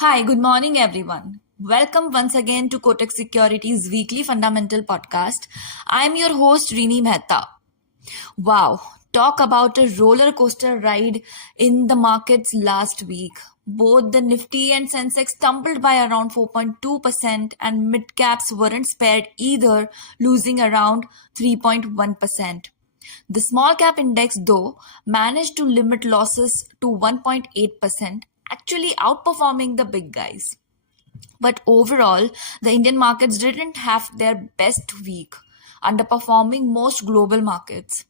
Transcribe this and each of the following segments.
Hi, good morning, everyone. Welcome once again to Kotak Securities Weekly Fundamental Podcast. I'm your host, Rini Mehta. Wow, talk about a roller coaster ride in the markets last week. Both the Nifty and Sensex tumbled by around 4.2%, and midcaps weren't spared either, losing around 3.1%. The small cap index, though, managed to limit losses to 1.8%, actually outperforming the big guys. But overall, the Indian markets didn't have their best week, underperforming most global markets.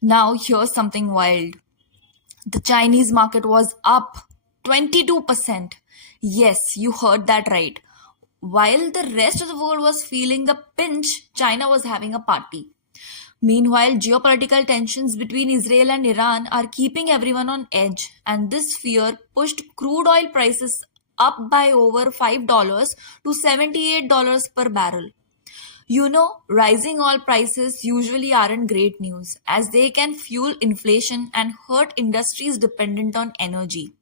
Now, here's something wild. The Chinese market was up 22%. Yes, you heard that right. While the rest of the world was feeling the pinch, China was having a party. Meanwhile, geopolitical tensions between Israel and Iran are keeping everyone on edge, and this fear pushed crude oil prices up by over $5 to $78 per barrel. Rising oil prices usually aren't great news as they can fuel inflation and hurt industries dependent on energy.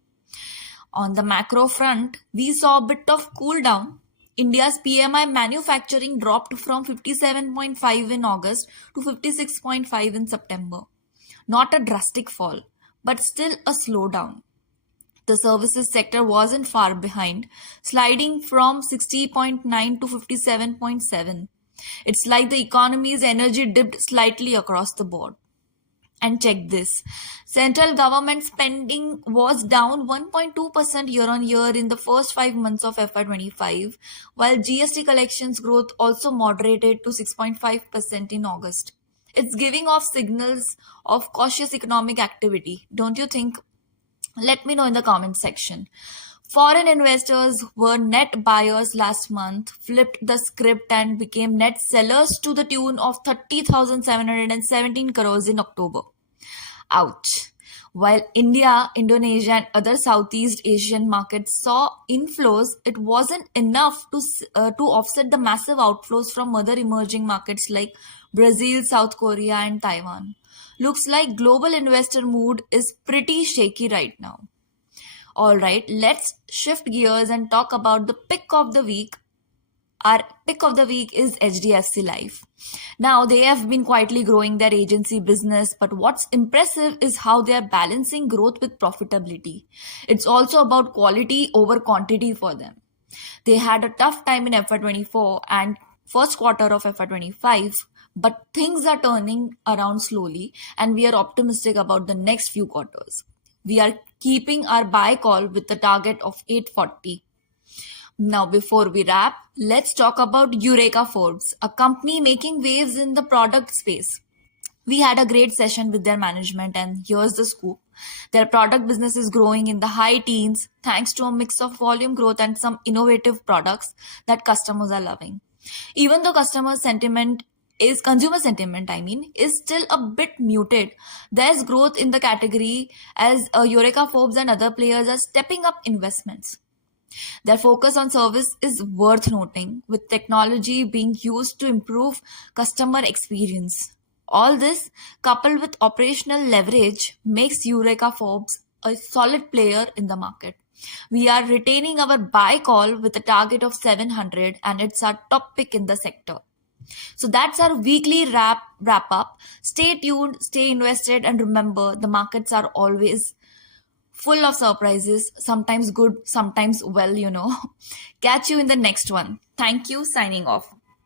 On the macro front, we saw a bit of cool down. India's PMI manufacturing dropped from 57.5 in August to 56.5 in September. Not a drastic fall, but still a slowdown. The services sector wasn't far behind, sliding from 60.9 to 57.7. It's like the economy's energy dipped slightly across the board. And check this. Central government spending was down 1.2% year on year in the first 5 months of FY25, while GST collections growth also moderated to 6.5% in August. It's giving off signals of cautious economic activity, don't you think? Let me know in the comment section. Foreign investors were net buyers last month, flipped the script and became net sellers to the tune of 30,717 crores in October. Ouch. While India, Indonesia and other Southeast Asian markets saw inflows, it wasn't enough to offset the massive outflows from other emerging markets like Brazil, South Korea and Taiwan. Looks like global investor mood is pretty shaky right now. Alright, let's shift gears and talk about the pick of the week. Our pick of the week is HDFC Life. Now, they have been quietly growing their agency business, but what's impressive is how they are balancing growth with profitability. It's also about quality over quantity for them. They had a tough time in FY24 and first quarter of FY25, but things are turning around slowly and we are optimistic about the next few quarters. We are keeping our buy call with a target of 840. Now, before we wrap, let's talk about Eureka Forbes, a company making waves in the product space. We had a great session with their management, and here's the scoop. Their product business is growing in the high teens thanks to a mix of volume growth and some innovative products that customers are loving. Even though consumer sentiment is still a bit muted. There's growth in the category as Eureka Forbes and other players are stepping up investments. Their focus on service is worth noting, with technology being used to improve customer experience. All this, coupled with operational leverage, makes Eureka Forbes a solid player in the market. We are retaining our buy call with a target of 700 and it's our top pick in the sector. So that's our weekly wrap up. Stay tuned, stay invested, and remember the markets are always full of surprises, sometimes good, sometimes Catch you in the next one. Thank you, signing off.